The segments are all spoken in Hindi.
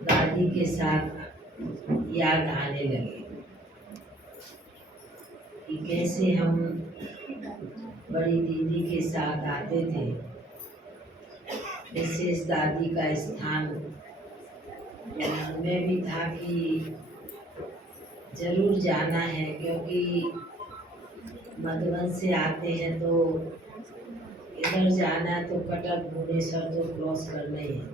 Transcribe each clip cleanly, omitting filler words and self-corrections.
दादी के साथ याद आने लगी कि कैसे हम बड़ी दीदी के साथ आते थे। विशेष दादी का स्थान मन में भी था कि जरूर जाना है, क्योंकि मधुबन से आते हैं तो इधर जाना है तो कटक भुवनेश्वर तो क्रॉस करना ही है,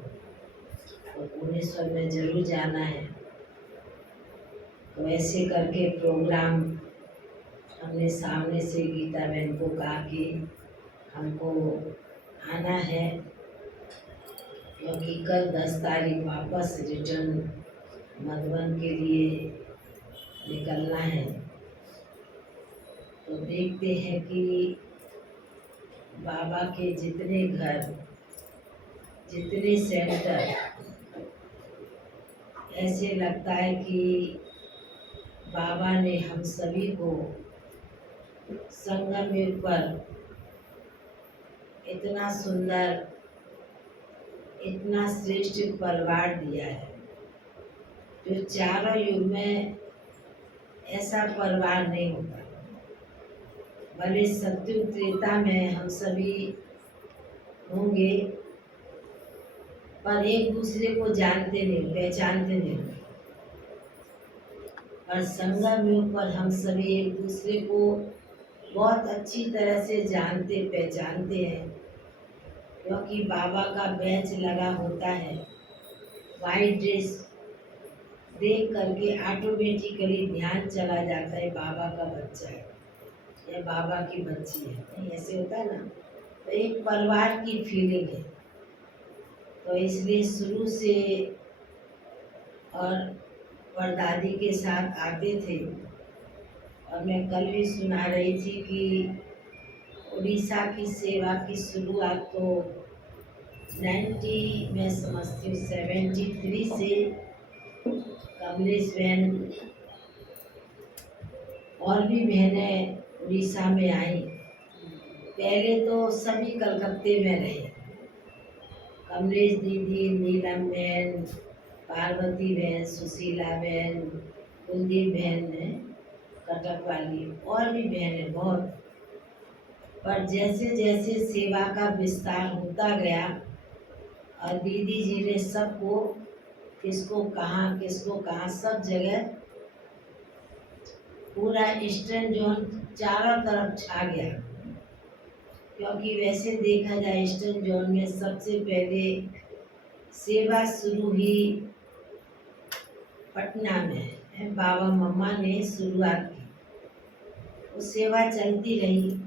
तो भुवनेश्वर में जरूर जाना है। तो ऐसे करके प्रोग्राम हमने सामने से गीता बहन को कहा कि हमको आना है, क्योंकि कल 10 तारीख वापस रिटर्न मधुबन के लिए निकलना है। तो देखते हैं कि बाबा के जितने घर, जितने सेंटर, ऐसे लगता है कि बाबा ने हम सभी को संगम युग पर इतना सुंदर, इतना श्रेष्ठ परिवार दिया है, जो चारों युग में ऐसा परिवार नहीं होता। भले सत्युग त्रेता में हम सभी होंगे, पर एक दूसरे को जानते नहीं, पहचानते नहीं। और संगम युग पर हम सभी एक दूसरे को बहुत अच्छी तरह से जानते पहचानते हैं, क्योंकि बाबा का बैच लगा होता है। वाइट ड्रेस देख करके ऑटोमेटिकली ध्यान चला जाता है बाबा का बच्चा है या बाबा की बच्ची है, नहीं ऐसे होता है ना। तो एक परिवार की फीलिंग है। तो इसलिए शुरू से और परदादी के साथ आते थे। और मैं कल भी सुना रही थी कि उड़ीसा की सेवा की शुरुआत तो 90 मैं समझती हूँ 73 से कमलेश बहन और भी बहनें उड़ीसा में आई। पहले तो सभी कलकत्ते में रहे, कमलेश दीदी, नीलम बहन, पार्वती बहन, सुशीला बहन, कुलदीप बहन है कटक वाली, और भी बहनें बहुत। पर जैसे जैसे सेवा का विस्तार होता गया और दीदी जी ने सबको किसको कहाँ सब जगह पूरा ईस्टर्न जोन चारों तरफ छा गया। क्योंकि वैसे देखा जाए ईस्टर्न जोन में सबसे पहले सेवा शुरू ही पटना में है। बाबा मम्मा ने शुरुआत की, वो सेवा चलती रही।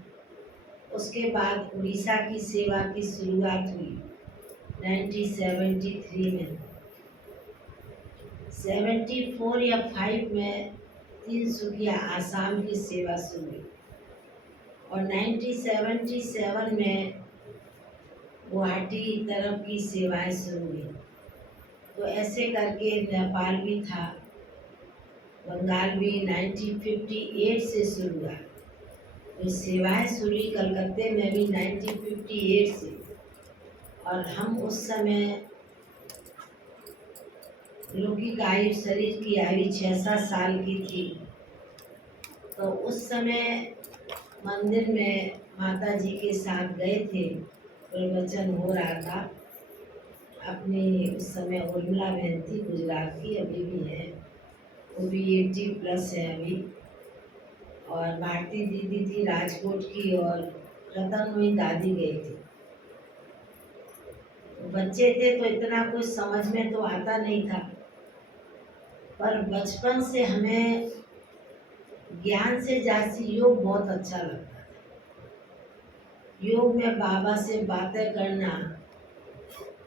उसके बाद उड़ीसा की सेवा की शुरुआत हुई 1973 में। 74 या 5 में तिनसुकिया आसाम की सेवा शुरू हुई और 1977 में गुवाहाटी तरफ की सेवाएं शुरू हुई। तो ऐसे करके नेपाल भी था, बंगाल भी 1958 से शुरू हुआ। तो सेवाएं शुरू हुई कलकत्ते में भी 1958 से। और हम उस समय लौकिक आयु, शरीर की आयु 6-7 साल की थी। तो उस समय मंदिर में माता जी के साथ गए थे, प्रवचन हो रहा था। अपनी उस समय उर्मिला बहन थी गुजरात की, अभी भी है, वो भी 80+ है अभी। और भारती दीदी थी राजकोट की, और रतनमयी दादी गई थी। तो बच्चे थे तो इतना कुछ समझ में तो आता नहीं था, पर बचपन से हमें ज्ञान से जाती योग बहुत अच्छा लगता था। योग में बाबा से बातें करना,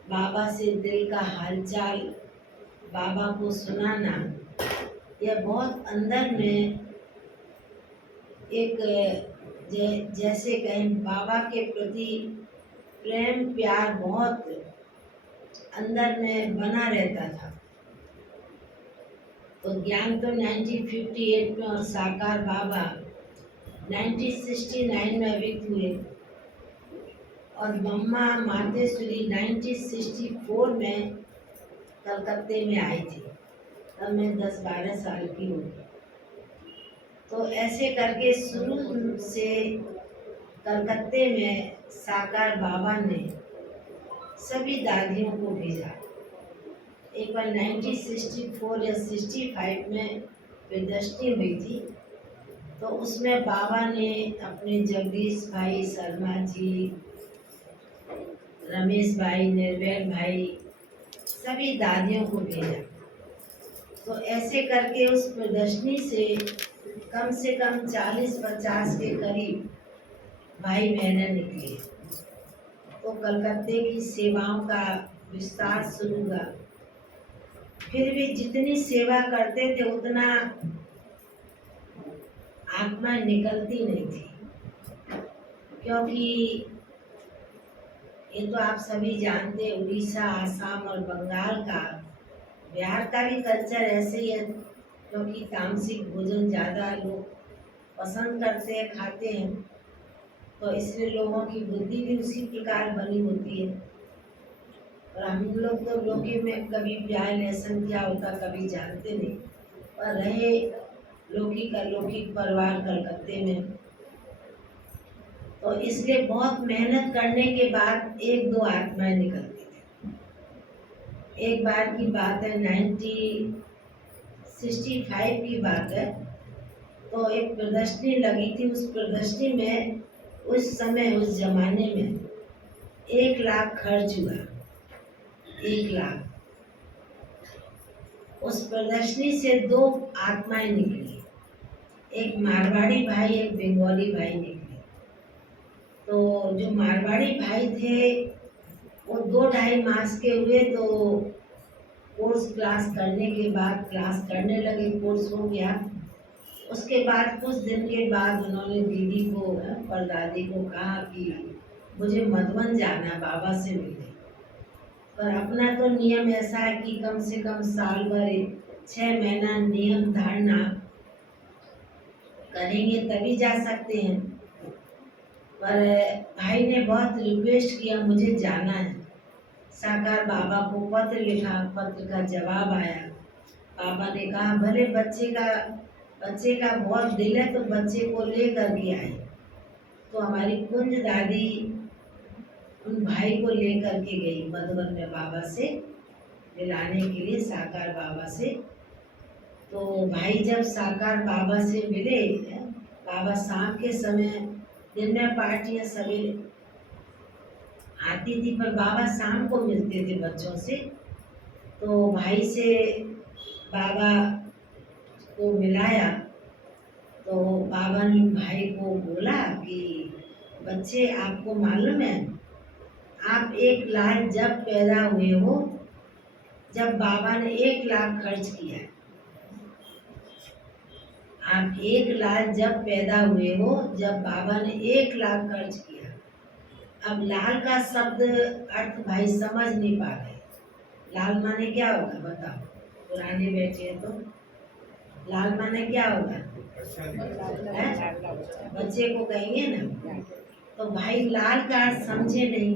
बाबा से दिल का हालचाल बाबा को सुनाना, यह बहुत अंदर में एक जैसे कहें बाबा के प्रति प्रेम प्यार बहुत अंदर में बना रहता था। तो ज्ञान तो 1958 में और साकार बाबा 1969 में अभिक्त हुए, और मम्मा मातेश्वरी 1964 में कलकत्ते में आई थी, तब मैं 10-12 साल की हूँ। तो ऐसे करके शुरू से कलकत्ते में साकार बाबा ने सभी दादियों को भेजा। एक बार 1964 या 65 में प्रदर्शनी हुई थी, तो उसमें बाबा ने अपने जगदीश भाई शर्मा जी, रमेश भाई, निर्भय भाई, सभी दादियों को भेजा। तो ऐसे करके उस प्रदर्शनी से कम 40-50 के करीब भाई बहनें निकले। तो कलकत्ते की सेवाओं का विस्तार शुरू हुआ। फिर भी जितनी सेवा करते थे उतना आत्मा निकलती नहीं थी, क्योंकि ये तो आप सभी जानते हैं, उड़ीसा, आसाम और बंगाल का, बिहार का भी कल्चर ऐसे ही है, क्योंकि तामसिक भोजन ज़्यादा लोग पसंद करते हैं, खाते हैं, तो इसलिए लोगों की बुद्धि भी उसी प्रकार बनी होती है। और हम लोग तो लौकी में कभी प्याज लहसुन क्या होता कभी जानते नहीं, पर रहे लौकिक परिवार कलकत्ते में, तो इसलिए बहुत मेहनत करने के बाद 1-2 आत्माएं निकलती थी। एक बार की बात है, 1965 की बात है, तो एक प्रदर्शनी लगी थी। उस प्रदर्शनी में उस समय, उस जमाने में 1 लाख खर्च हुआ। 1 लाख। उस प्रदर्शनी से 2 आत्माएं निकली, एक मारवाड़ी भाई, एक बंगाली भाई निकले। तो जो मारवाड़ी भाई थे वो 2-2.5 मास के हुए, तो कोर्स क्लास करने के बाद क्लास करने लगे, कोर्स हो गया। उसके बाद कुछ दिन के बाद उन्होंने दीदी को, परदादी को कहा कि मुझे मधुबन जाना, बाबा से मिलने। पर अपना तो नियम ऐसा है कि कम से कम साल भर 6 महीना नियम धारणा करेंगे तभी जा सकते हैं। पर भाई ने बहुत रिक्वेस्ट किया, मुझे जाना है। साकार बाबा को पत्र लिखा, पत्र का जवाब आया। बाबा ने कहा भले बच्चे का बहुत दिल है तो बच्चे को ले कर के आए। तो हमारी कुंज दादी उन भाई को लेकर के गई मधुबन में बाबा से मिलाने के लिए, साकार बाबा से। तो भाई जब साकार बाबा से मिले, बाबा शाम के समय, दिन में पार्टियां सवेरे आती थी, पर बाबा शाम को मिलते थे बच्चों से। तो भाई से बाबा को मिलाया, तो बाबा ने भाई को बोला कि बच्चे आपको मालूम है, आप 1 लाख जब पैदा हुए हो, जब बाबा ने 1 लाख खर्च किया, आप 1 लाख जब पैदा हुए हो, जब बाबा ने 1 लाख खर्च किया। अब लाल का शब्द अर्थ भाई समझ नहीं पा रहे। लाल माने क्या होगा बताओ, पुराने बैठे हैं तो लाल माने क्या होगा? बच्चे को कहेंगे ना। तो भाई लाल का अर्थ समझे नहीं,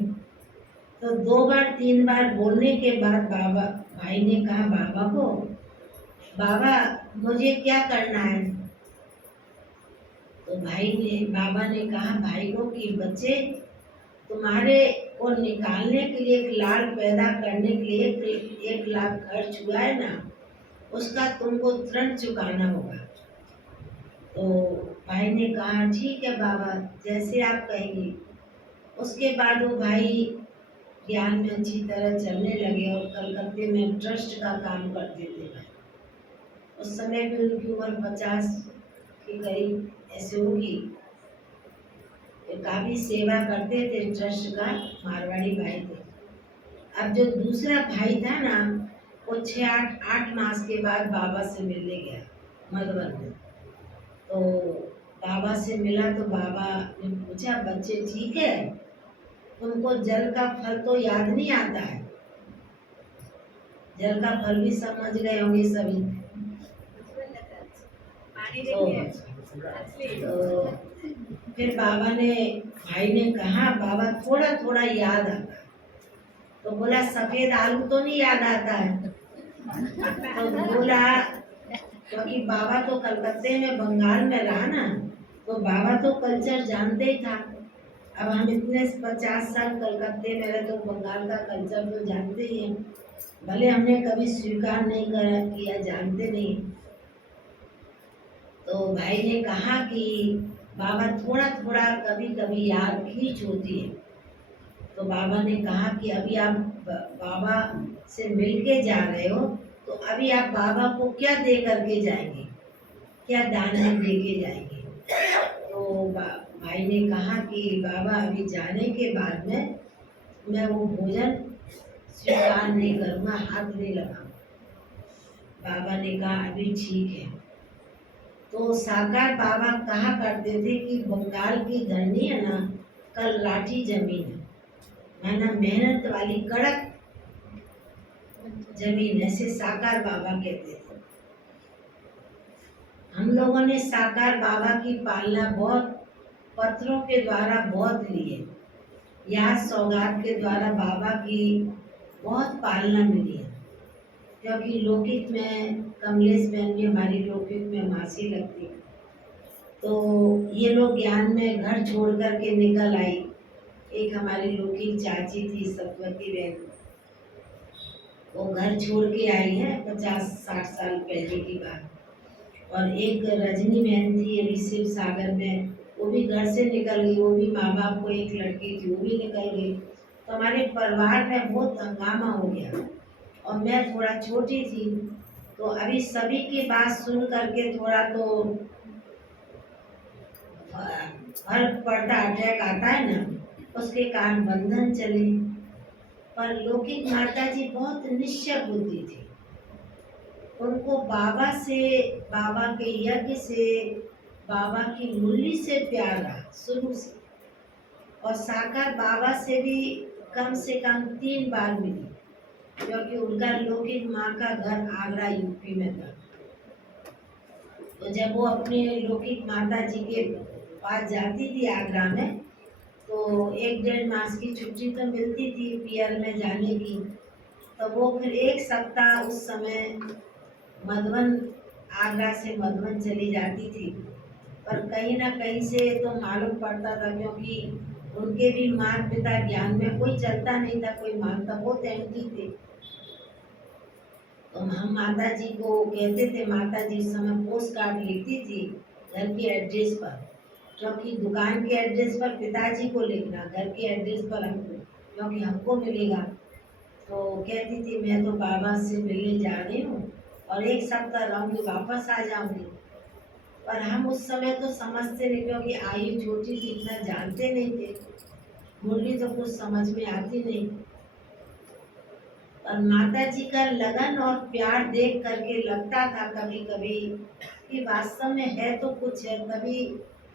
तो 2 बार 3 बार बोलने के बाद भाई ने कहा बाबा को, बाबा मुझे क्या करना है? तो बाबा ने कहा भाई को कि बच्चे, तुम्हारे को निकालने के लिए, 1 लाख पैदा करने के लिए 1 लाख खर्च हुआ है ना, उसका तुमको तुरंत चुकाना होगा। तो भाई ने कहा ठीक है बाबा, जैसे आप कहेंगे। उसके बाद वो भाई ज्ञान में अच्छी तरह चलने लगे और कलकत्ते में ट्रस्ट का काम करते थे भाई। उस समय भी उनकी उम्र 50 के करीब ऐसे होगी। काफी सेवा करते थे ट्रस्ट का, मारवाड़ी भाई थे। अब जो दूसरा भाई था ना, वो 6-8 मास के बाद बाबा से मिलने गया मधुबन में। तो बाबा से मिला तो बाबा ने पूछा बच्चे ठीक है, तुमको जल का फल तो याद नहीं आता है? जल का फल भी समझ गए होंगे सभी। तो फिर भाई ने कहा बाबा थोड़ा थोड़ा याद आता। तो बोला सफेद आलू तो नहीं याद आता है? तो बोला, क्योंकि बाबा तो कलकत्ते में बंगाल में रहा ना, तो बाबा तो कल्चर जानते ही था। अब हम इतने 50 साल कलकत्ते में रहे तो बंगाल का कल्चर तो जानते ही हैं, भले हमने कभी स्वीकार नहीं किया, जानते नहीं। तो भाई ने कहा कि बाबा थोड़ा थोड़ा कभी कभी याद खींच होती है। तो बाबा ने कहा कि अभी आप बाबा से मिल के जा रहे हो, तो अभी आप बाबा को क्या दे करके जाएंगे, क्या दान में दे के जाएंगे। तो भाई ने कहा कि बाबा अभी जाने के बाद में मैं वो भोजन स्वीकार नहीं करूँगा, हाथ नहीं लगाऊंगा। बाबा ने कहा अभी ठीक है। तो साकार बाबा कहा करते थे कि बंगाल की धरनी है ना, कल लाठी जमीन है, माना मेहनत वाली कड़क जमीन, ऐसे साकार बाबा कहते थे। हम लोगों ने साकार बाबा की पालना बहुत पत्रों के द्वारा बहुत ली है, याद सौगात के द्वारा बाबा की बहुत पालना मिली है। क्योंकि लौकिक में कमलेश बहन भी हमारी लौकिक में मासी लगती, तो ये लोग ज्ञान में घर छोड़ कर के निकल आई। एक हमारी लौकिक चाची थी सतवती बहन, वो घर छोड़ के आई है 50-60 साल पहले की बात। और एक रजनी बहन थी अभी शिव सागर में, वो भी घर से निकल गई, वो भी माँ बाप को एक लड़की थी, वो भी निकल गई। तो हमारे परिवार में बहुत हंगामा हो गया, और मैं थोड़ा छोटी थी, तो अभी सभी की बात सुन करके थोड़ा तो फर्क पड़ता, अटैक आता है ना, उसके कारण बंधन चले। पर लौकिक माता जी बहुत निश्चय बुद्धि थी, उनको बाबा से, बाबा के यज्ञ से, बाबा की मुरली से प्यार रहा शुरू से। और साकार बाबा से भी कम से कम 3 बार मिली, क्योंकि उनका लौकिक माँ का घर आगरा यूपी में था। तो जब वो अपने लौकिक माता जी के पास जाती थी आगरा में, तो 1-1.5 मास की छुट्टी तो मिलती थी पियर में जाने की। तो वो फिर 1 सप्ताह उस समय मधुबन, आगरा से मधुबन चली जाती थी। पर कहीं ना कहीं से तो मालूम पड़ता था, क्योंकि उनके भी माता पिता ज्ञान में कोई चलता नहीं था, कोई मानता, बहुत एंटी थे। तो हम माता जी को कहते थे, माता जी उस समय पोस्ट कार्ड लिखती थी घर के एड्रेस पर, क्योंकि दुकान के एड्रेस पर पिताजी को लिखना, घर के एड्रेस पर हमको, क्योंकि हमको मिलेगा। तो कहती थी मैं तो बाबा से मिलने जा रही हूँ और 1 सप्ताह रहूँगी, वापस आ जाऊँगी। पर हम उस समय तो समझते नहीं, क्योंकि आयु छोटी थी, इतना जानते नहीं थे, मुरली तो कुछ समझ में आती नहीं। और माता जी का लगन और प्यार देख करके लगता था कभी कभी कि वास्तव में है तो कुछ है, कभी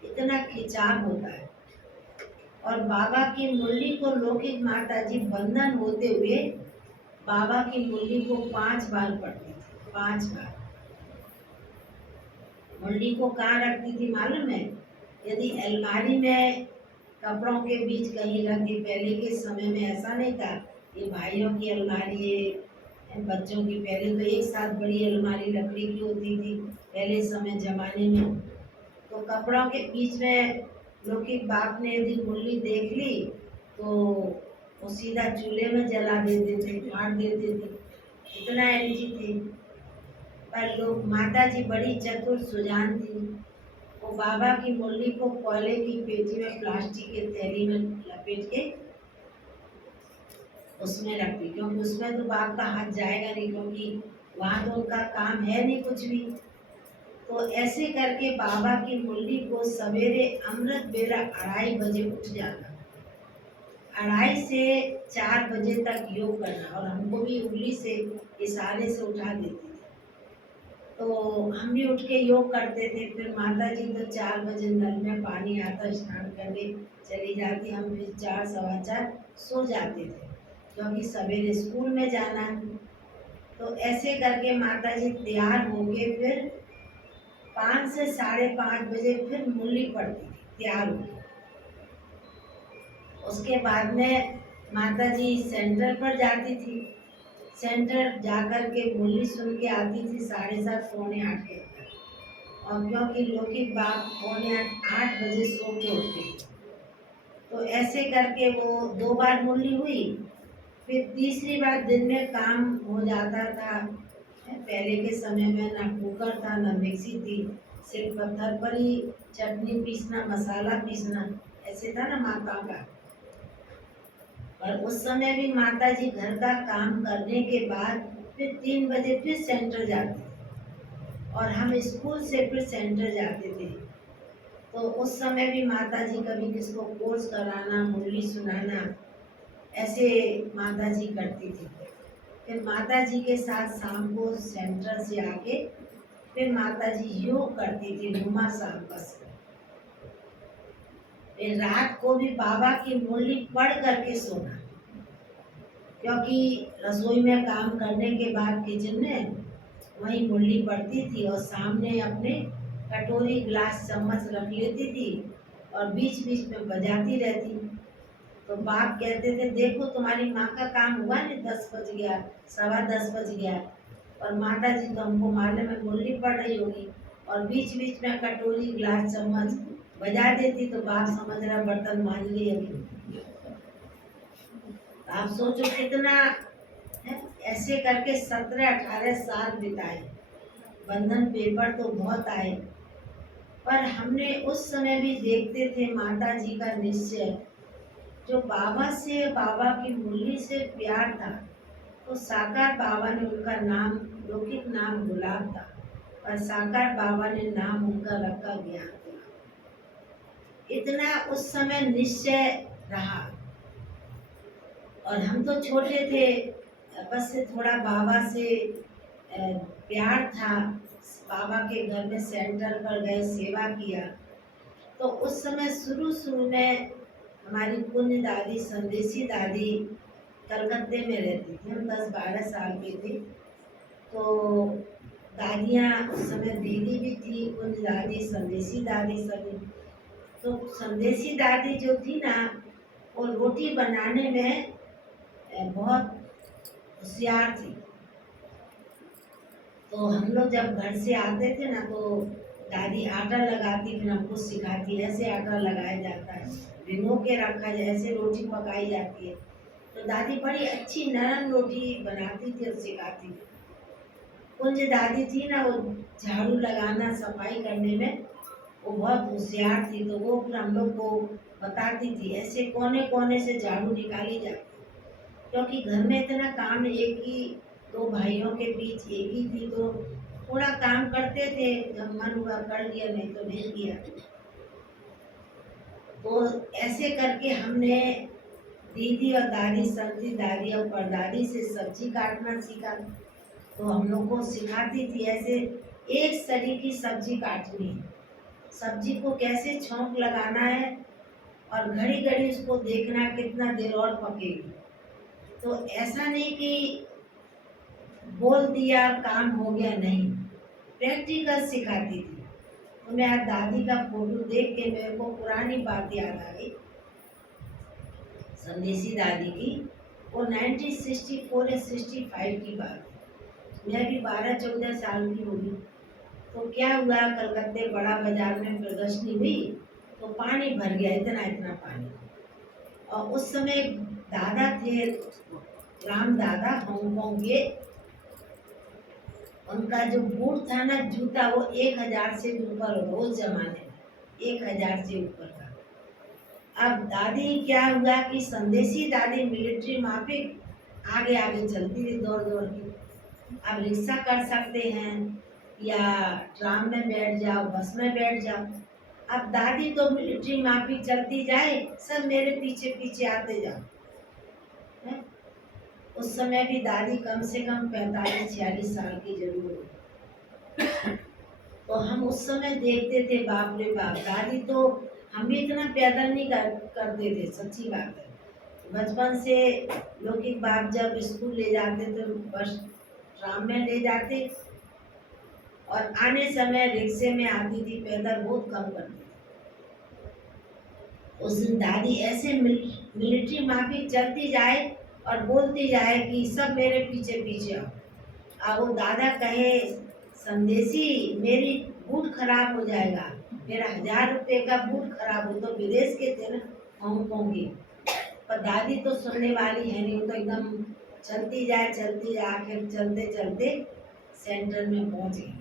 इतना खिंचाव होता है। और बाबा की मुरली को लौकिक माता जी बंधन होते हुए बाबा की मुरली को 5 बार पढ़ती थी, 5 बार। मुरली को कहाँ रखती थी मालूम है? यदि अलमारी में कपड़ों के बीच कहीं रख दी, पहले के समय में ऐसा नहीं था, ये भाइयों की अलमारी है, बच्चों की, पहले तो एक साथ बड़ी अलमारी लकड़ी की होती थी पहले समय जमाने में। तो कपड़ों के बीच में लौकिक बाप ने यदि मुरली देख ली तो वो सीधा चूल्हे में जला देते थे, फाड़ देते थे, इतना एनर्जी थी। पर लोग, माता जी बड़ी चतुर सुजान थी, वो बाबा की मुरली को कोयले की पेटी में प्लास्टिक के थैली में लपेट के उसमें रखती, क्योंकि उसमें तो बाप का हाथ जाएगा नहीं, क्योंकि वहाँ तो उनका काम है नहीं कुछ भी। तो ऐसे करके बाबा की मुरली को सवेरे अमृत बेला 2:30 बजे उठ जाना, 2:30 से 4 बजे तक योग करना, और हमको भी उंगली से इशारे से उठा देती थी। तो हम भी उठ के योग करते थे। फिर माता जी तो 4 बजे नल में पानी आता, स्नान करके चली जाती, हम फिर 4-4:15 सो जाते थे, क्योंकि सवेरे स्कूल में जाना है। तो ऐसे करके माता जी तैयार होके फिर 5 से 5:30 बजे फिर मुरली पड़ती थी तैयार होके। उसके बाद में माता जी सेंटर पर जाती थी, सेंटर जाकर के बोली सुन के आती थी 7:30 पौने 8 के तक। और क्योंकि लौकिक बाप पौने 8 बजे सो के उठते थे, तो ऐसे करके वो 2 बार मुरली हुई। फिर तीसरी बार दिन में काम हो जाता था। पहले के समय में ना कुकर था ना मिक्सी थी, सिर्फ पत्थर पर ही चटनी पीसना, मसाला पीसना, ऐसे था ना माताओं का। और उस समय भी माता जी घर का काम करने के बाद फिर 3 बजे फिर सेंटर जाते थे और हम स्कूल से फिर सेंटर जाते थे। तो उस समय भी माता जी कभी किसको कोर्स कराना, मुरली सुनाना, ऐसे माता जी करती थी। फिर माता जी के साथ शाम को सेंटर से आके फिर माता जी योग करती थी घुमासान बस। फिर रात को भी बाबा की मुरली पढ़ करके सोना, क्योंकि रसोई में काम करने के बाद किचन में वही मुरली पढ़ती थी और सामने अपने कटोरी गिलास चम्मच रख लेती थी और बीच बीच में बजाती रहती। तो बाप कहते थे देखो तुम्हारी माँ का काम हुआ नहीं, 10 बज गया, 10:15 बज गया, और माता जी तो हमको मालूम में मुरली पढ़ रही होगी और बीच बीच में कटोरी गिलास चम्मच बजा देती। तो बाप समझ रहा बर्तन मांज गई अभी। आप सोचो कितना है। ऐसे करके 17-18 साल बिताए। बंधन पेपर तो बहुत आए, पर हमने उस समय भी देखते थे माता जी का निश्चय, जो बाबा से, बाबा की मुरली से प्यार था। तो साकार बाबा ने उनका नाम, लौकिक नाम गुलाब था, और साकार बाबा ने नाम उनका रखा ज्ञान था। इतना उस समय निश्चय रहा। और हम तो छोटे थे, बस से थोड़ा बाबा से प्यार था। बाबा के घर में सेंटर पर गए, सेवा किया। तो उस समय शुरू शुरू में हमारी पुण्य दादी, संदेशी दादी कलकत्ते में रहती थी। हम 10-12 साल के थे। तो दादियाँ उस समय दीदी भी थी, पुण्य दादी, संदेशी दादी सभी। तो संदेशी दादी जो थी ना, वो रोटी बनाने में बहुत होशियार थी। तो हम लोग जब घर से आते थे ना, तो दादी आटा लगाती, फिर हमको सिखाती ऐसे आटा लगाया जाता है, भिगो के रखा जाए, ऐसे रोटी पकाई जाती है। तो दादी बड़ी अच्छी नरम रोटी बनाती थी और सिखाती थी। कुंज दादी थी ना, वो झाड़ू लगाना, सफाई करने में वो बहुत होशियार थी। तो वो फिर हम लोग को बताती थी ऐसे कोने कोने से झाड़ू निकाली जाती, क्योंकि घर में इतना काम, एक ही 2 भाइयों के बीच एक ही थी, तो थोड़ा काम करते थे, जब मन हुआ कर लिया, नहीं तो नहीं किया। तो ऐसे करके हमने दीदी और दादी, सब्जी दादी और परदादी से सब्जी काटना सीखा। तो हम लोग को सिखाती थी ऐसे एक सरी की सब्जी काटनी है, सब्जी को कैसे छौंक लगाना है, और घड़ी घड़ी उसको देखना कितना देर और पकेगी। तो ऐसा नहीं कि बोल दिया काम हो गया, नहीं, प्रैक्टिकल सिखाती थी। तो मैं आज दादी का फोटो देख के मेरे को पुरानी बात याद आ गई, संदेशी दादी की। वो 1964 या 65 की बात है। मैं भी 12-14 साल की होगी। तो क्या हुआ, कलकत्ते बड़ा बाजार में प्रदर्शनी हुई, तो पानी भर गया, इतना इतना पानी। और उस समय दादा थे, राम दादा, हांगकांग के। उनका जो बूट था ना, जूता, वो 1000 से भी ऊपर होगा उस जमाने में, 1000 से ऊपर का। अब दादी क्या हुआ कि संदेशी दादी मिलिट्री माफिक आगे आगे चलती रही दौड़ दौड़ के। अब रिक्शा कर सकते हैं या ट्राम में बैठ जाओ, बस में बैठ जाओ। अब दादी तो मिलिट्री माफिक चलती जाए, सब मेरे पीछे पीछे आते जाओ। है? उस समय भी दादी कम से कम 45-46 साल की जरूर होगी। तो हम उस समय देखते थे, बाप रे बाप, दादी तो, हम भी इतना पैदल नहीं करते थे, सच्ची बात है। बचपन से लौकिक बाप जब स्कूल ले जाते थे, बस ट्राम में ले जाते, और आने समय रिक्शे में आती थी, पैदल बहुत कम करती थी। उस दिन दादी ऐसे मिलिट्री माफिक चलती जाए और बोलती जाए कि सब मेरे पीछे पीछे आओ। अब वो दादा कहे संदेशी मेरी बूट खराब हो जाएगा, मेरा 1000 रुपये का बूट खराब हो, तो विदेश के थे ना हांगकांग के। पर दादी तो सुनने वाली है नहीं, वो तो एकदम चलती जाए आखिर चलते चलते सेंटर में पहुंच गई।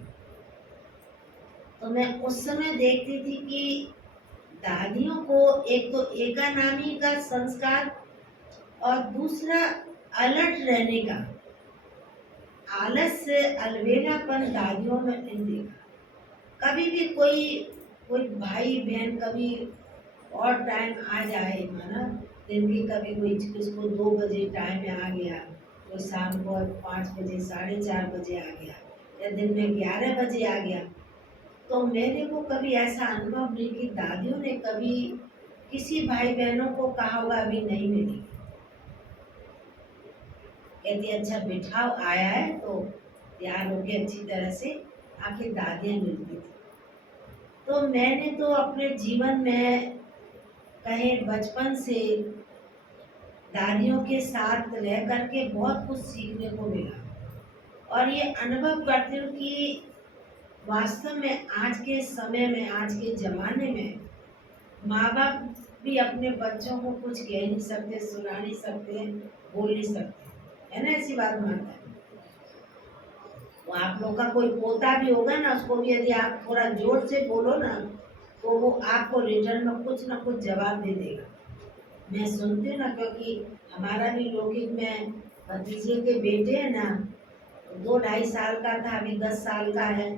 तो मैं उस समय देखती थी कि दादियों को एक तो एकानामी का संस्कार और दूसरा अलर्ट रहने का, आलस से अलवेलापन दादियों में नहीं देखा। कभी भी कोई भाई बहन कभी और टाइम आ जाए, माना दिन की कभी कोई किसको 2 बजे टाइम में आ गया, कोई शाम को 5 बजे 4:30 बजे आ गया, या दिन में 11 बजे आ गया, तो मेरे को कभी ऐसा अनुभव नहीं कि दादियों ने कभी किसी भाई बहनों को कहा होगा अभी नहीं मिली। कहती अच्छा बिठाओ, आया है तो तैयार होके अच्छी तरह से आखिर दादियाँ मिलती थी। तो मैंने तो अपने जीवन में कहे बचपन से दादियों के साथ रह करके बहुत कुछ सीखने को मिला, और ये अनुभव करती हूँ कि वास्तव में आज के समय में, आज के ज़माने में माँ बाप भी अपने बच्चों को कुछ कह नहीं सकते, सुना नहीं सकते, बोल नहीं सकते, है ना? ऐसी बात मानता है। तो आप लोग का कोई पोता भी होगा ना, उसको भी यदि आप थोड़ा जोर से बोलो ना, तो वो आपको रिटर्न में कुछ ना कुछ जवाब दे देगा। मैं सुनती हूँ ना, क्योंकि हमारा भी लौकिक में भतीजे के बेटे है ना, 2-2.5 साल का था, अभी 10 साल का है।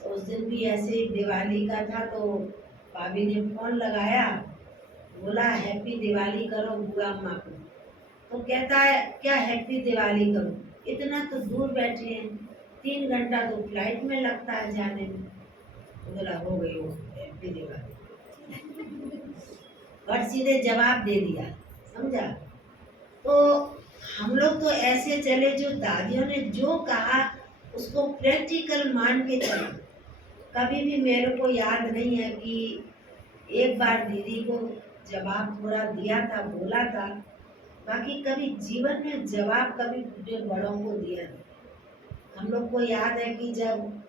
तो उस दिन भी ऐसे ही दिवाली का था, तो भाभी ने फोन लगाया, बोला हैप्पी दिवाली करो बुआ अम्मा को। तो कहता है क्या हैप्पी दिवाली करूं, इतना तो दूर बैठे हैं, 3 घंटा तो फ्लाइट में लगता है जाने में। तो बोला हो गई वो हैप्पी दिवाली, और सीधे जवाब दे दिया, समझा? तो हम लोग तो ऐसे चले, जो दादियों ने जो कहा उसको प्रैक्टिकल मान के चले। कभी भी मेरे को याद नहीं है कि एक बार दीदी को जवाब थोड़ा दिया था, बोला था, बाकी कभी जीवन में जवाब कभी बूढ़े बड़ों को दिया नहीं। हम लोग को याद है कि जब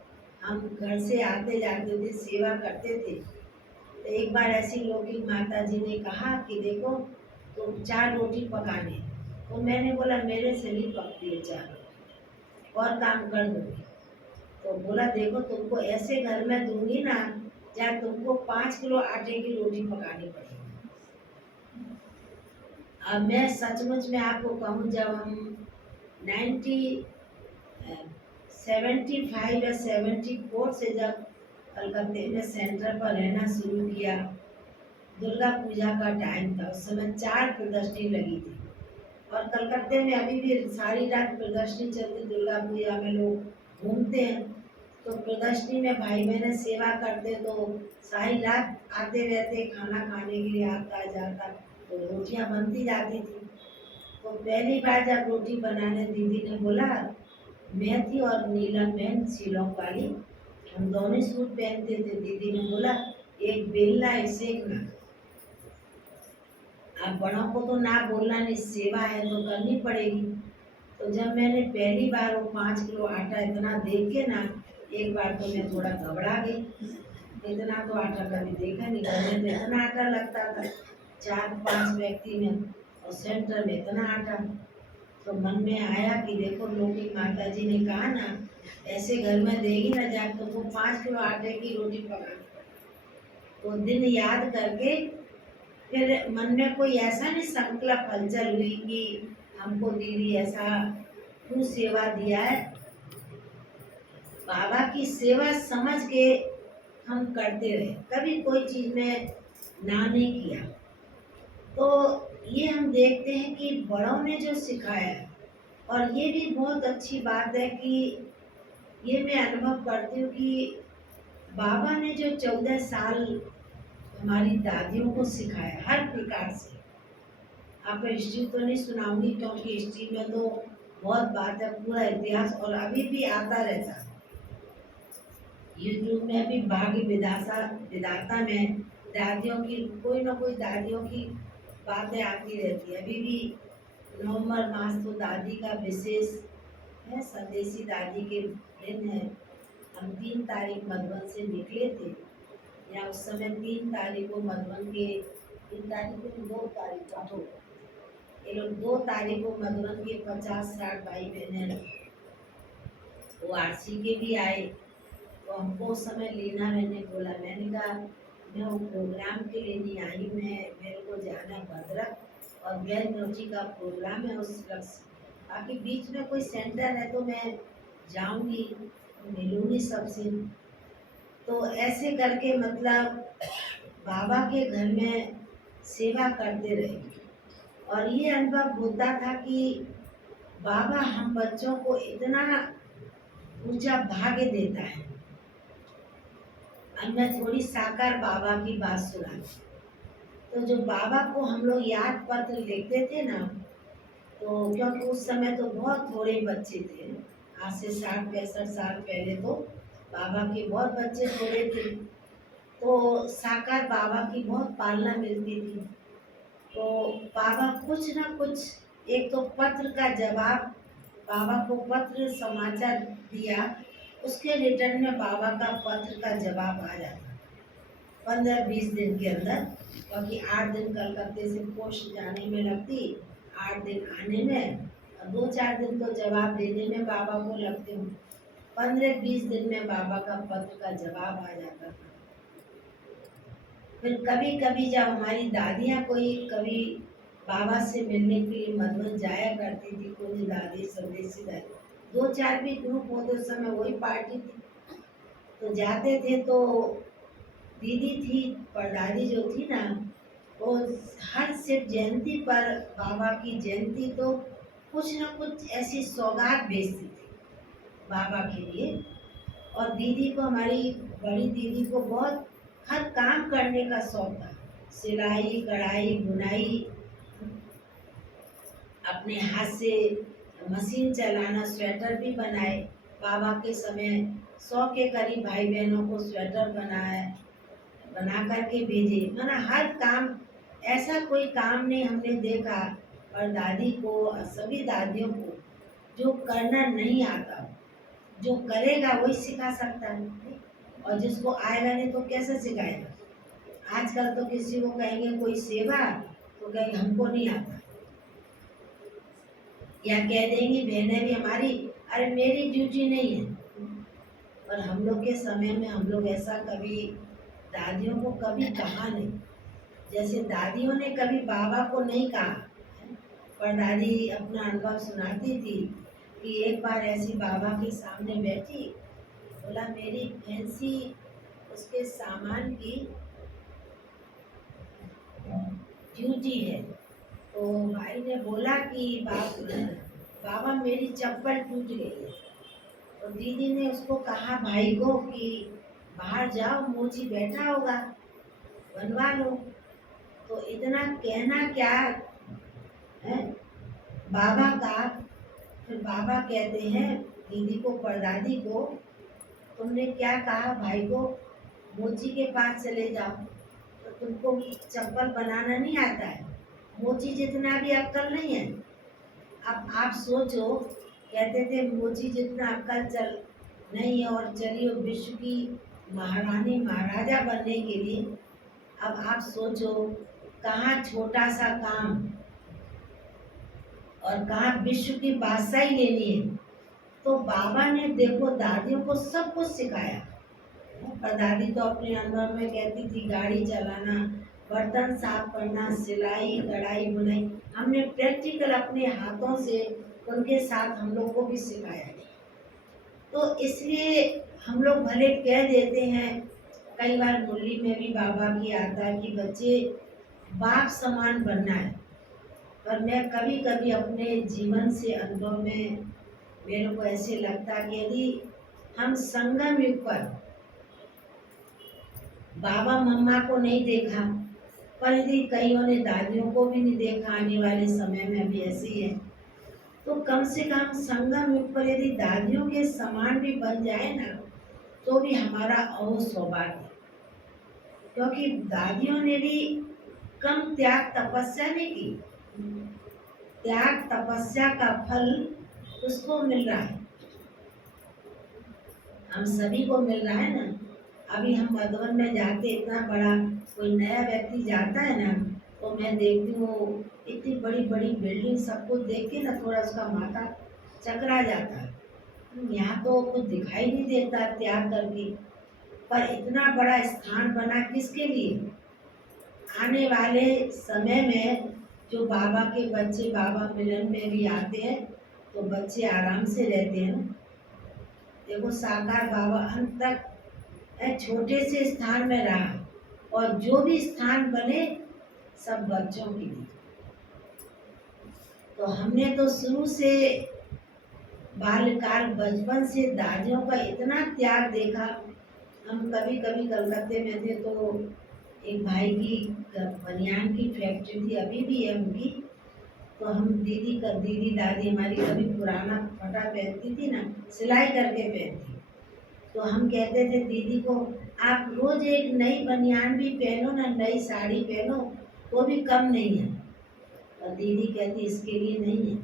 हम घर से आते जाते थे, सेवा करते थे, तो एक बार ऐसी लौकिक माता जी ने कहा कि देखो तो 4 रोटी पकाने, तो मैंने बोला मेरे से नहीं पकती है 4 रोटी, और काम कर दूंगी। तो बोला देखो तुमको ऐसे घर में दूंगी ना, जहाँ तुमको 5 किलो आटे की रोटी पकानी पड़ेगी। अब मैं सचमुच में आपको कहूँ, जब हम 75 या 74 से जब कलकत्ते में सेंटर पर रहना शुरू किया, दुर्गा पूजा का टाइम था, उस समय 4 प्रदर्शनी लगी थी, और कलकत्ते में अभी भी सारी रात प्रदर्शनी चलती, दुर्गा पूजा में लोग घूमते हैं। तो प्रदर्शनी में भाई बहन सेवा करते, तो सारी रात आते रहते, खाना खाने के लिए आता जाता, तो रोटियां बनती जाती थी। तो पहली बार जब रोटी बनाने दीदी ने बोला, मैं थी और नीलम बहन शिलोंग वाली, हम दोनों सूट पहनते थे। दीदी ने बोला एक बेलना एक सेकना, अब बड़ों को तो ना बोलना नहीं, सेवा है तो करनी पड़ेगी। तो जब मैंने पहली बार वो 5 किलो आटा इतना देख के ना, एक बार तो मैं थोड़ा घबरा गई, इतना तो आटा कभी देखा नहीं, घर में इतना आटा लगता था 4-5 व्यक्ति में, और सेंटर में इतना आटा। तो मन में आया कि देखो लौकिक माता जी ने कहा ना, ऐसे घर में देगी ना जाए तो वो 5 किलो आटे की रोटी पकानी। तो दिन याद करके फिर मन में कोई ऐसा नहीं संकल्प हलचल हुई कि हमको दीदी ऐसा क्यों सेवा दिया है। बाबा की सेवा समझ के हम करते रहे, कभी कोई चीज में ना नहीं किया। तो ये हम देखते हैं कि बड़ों ने जो सिखाया है, और ये भी बहुत अच्छी बात है कि ये मैं अनुभव करती हूँ कि बाबा ने जो 14 साल हमारी दादियों को सिखाया हर प्रकार से। आपको हिस्ट्री तो नहीं सुनाऊंगी, क्योंकि हिस्ट्री में तो बहुत बात है, पूरा इतिहास, और अभी भी आता रहता है। यूट्यूब में भी भाग्य विधाता में दादियों की कोई ना कोई दादियों की बातें आती रहती है। अभी भी नवंबर मास तो दादी का विशेष है, संदेशी दादी के दिन है। हम 3 तारीख मधुबन से निकले थे, या उस समय 3 तारीख को मधुबन के 3 तारीख को 2 तारीख को ये लोग 2 तारीख को मधुबन के 50-60 भाई बहन वो आरसी के भी आए। तो हमको उस समय लीना मैंने बोला, मैंने कहा मैं वो प्रोग्राम के लिए नहीं आई, मैं मेरे को जाना भद्रक और गैर नोची का प्रोग्राम है उस वक्त, बाकी बीच में कोई सेंटर है तो मैं जाऊंगी, मिलूंगी सबसे। तो ऐसे करके मतलब बाबा के घर में सेवा करते रहे, और ये अनुभव होता था कि बाबा हम बच्चों को इतना ऊंचा भाग्य देता है। अब मैं थोड़ी साकार बाबा की बात सुना। तो जो बाबा को हम लोग याद पत्र लिखते थे ना, तो क्योंकि उस समय तो बहुत थोड़े बच्चे थे, आज से 60-65 साल पहले तो बाबा के बहुत बच्चे थोड़े थे, तो साकार बाबा की बहुत पालना मिलती थी। तो बाबा कुछ ना कुछ, एक तो पत्र का जवाब, बाबा को पत्र समाचार दिया, उसके रिटर्न में बाबा का पत्र का जवाब आ जाता 15-20 दिन के अंदर, क्योंकि 8 दिन कलकत्ते से पोस्ट जाने में लगती, 8 दिन आने में, और 2-4 दिन तो जवाब देने में बाबा को लगते हो। 15-20 दिन में बाबा का पत्र का जवाब आ जाता था। फिर कभी कभी जब हमारी दादियाँ कोई कभी बाबा से मिलने के लिए मधुबन जाया करती थी, कोई दादी संदेशी दादी 2-4 भी ग्रुप होते, उस समय वही पार्टी थी, तो जाते थे। तो दीदी थी, परदादी जो थी ना, वो हर शिव जयंती पर, बाबा की जयंती तो कुछ ना कुछ ऐसी सौगात भेजती थी बाबा के लिए। और दीदी को, हमारी बड़ी दीदी को बहुत हर काम करने का शौक था, सिलाई कढ़ाई बुनाई, अपने हाथ से मशीन चलाना, स्वेटर भी बनाए। बाबा के समय 100 के करीब भाई बहनों को स्वेटर बना करके भेजे। माना हर काम, ऐसा कोई काम नहीं हमने देखा, और दादी को और सभी दादियों को जो करना नहीं आता, जो करेगा वही सिखा सकता है, और जिसको आएगा नहीं तो कैसे सिखाएगा। आजकल तो किसी को कहेंगे कोई सेवा, तो कहेंगे हमको नहीं आता, या कह देंगी बहनें भी हमारी, अरे मेरी ड्यूटी नहीं है। और हम लोग के समय में हम लोग ऐसा कभी दादियों को कभी कहा नहीं, जैसे दादियों ने कभी बाबा को नहीं कहा। पर दादी अपना अनुभव सुनाती थी कि एक बार ऐसी बाबा के सामने बैठी, बोला मेरी फैंसी उसके सामान की ड्यूटी है। तो भाई ने बोला कि बाबा मेरी चप्पल टूट गई है। तो दीदी ने उसको कहा भाई को कि बाहर जाओ, मोची बैठा होगा, बनवा लो। तो इतना कहना क्या है बाबा का। फिर बाबा कहते हैं दीदी को, परदादी को, तुमने क्या कहा भाई को, मोची के पास चले जाओ, तो तुमको चप्पल बनाना नहीं आता है, मोची जितना भी अक्कल नहीं है। अब आप सोचो, कहते थे मोची जितना अक्कल चल नहीं है, और चलिए विश्व की महारानी महाराजा बनने के लिए। अब आप सोचो कहाँ छोटा सा काम और कहाँ विश्व की बादशाही लेनी है। तो बाबा ने देखो दादियों को सब कुछ सिखाया। पर दादी तो अपने अनुभव में कहती थी गाड़ी चलाना, बर्तन साफ करना, सिलाई कढ़ाई बुनाई, हमने प्रैक्टिकल अपने हाथों से उनके साथ हम लोग को भी सिखाया। तो इसलिए हम लोग भले कह देते हैं, कई बार मुरली में भी बाबा की आता है कि बच्चे बाप समान बनना है, पर मैं कभी कभी अपने जीवन से अनुभव में मेरे को ऐसे लगता है कि यदि हम संगम युग पर बाबा मम्मा को नहीं देखा, पर यदि कईयों ने दादियों को भी नहीं देखा, आने वाले समय में भी ऐसे ही है, तो कम से कम संगम युग पर यदि दादियों के समान भी बन जाए ना, तो भी हमारा और सौभाग्य। क्योंकि दादियों ने भी कम त्याग तपस्या नहीं की, त्याग तपस्या का फल उसको मिल रहा है, हम सभी को मिल रहा है ना। अभी हम मधुबन में जाते, इतना बड़ा कोई नया व्यक्ति जाता है ना, तो मैं देखती हूँ इतनी बड़ी बड़ी बिल्डिंग, सबको देख के ना थोड़ा उसका माथा चकरा जाता है। यहाँ तो कुछ दिखाई नहीं देता त्याग करके, पर इतना बड़ा स्थान बना किसके लिए? आने वाले समय में जो बाबा के बच्चे बाबा मिलन में भी आते हैं तो बच्चे आराम से रहते हैं ना। देखो साकार बाबा अंत तक एक छोटे से स्थान में रहा, और जो भी स्थान बने सब बच्चों के लिए। तो हमने तो शुरू से बाल्यकाल बचपन से दादियों का इतना त्याग देखा। हम कभी कभी कलकत्ते में थे तो एक भाई की बनियान की फैक्ट्री थी, अभी भी है उनकी। तो हम दीदी दादी हमारी कभी पुराना फटा पहनती थी ना, सिलाई करके पहनती, तो हम कहते थे दीदी को, आप रोज एक नई बनियान भी पहनो ना, नई साड़ी पहनो, वो भी कम नहीं है। और दीदी कहती इसके लिए नहीं है,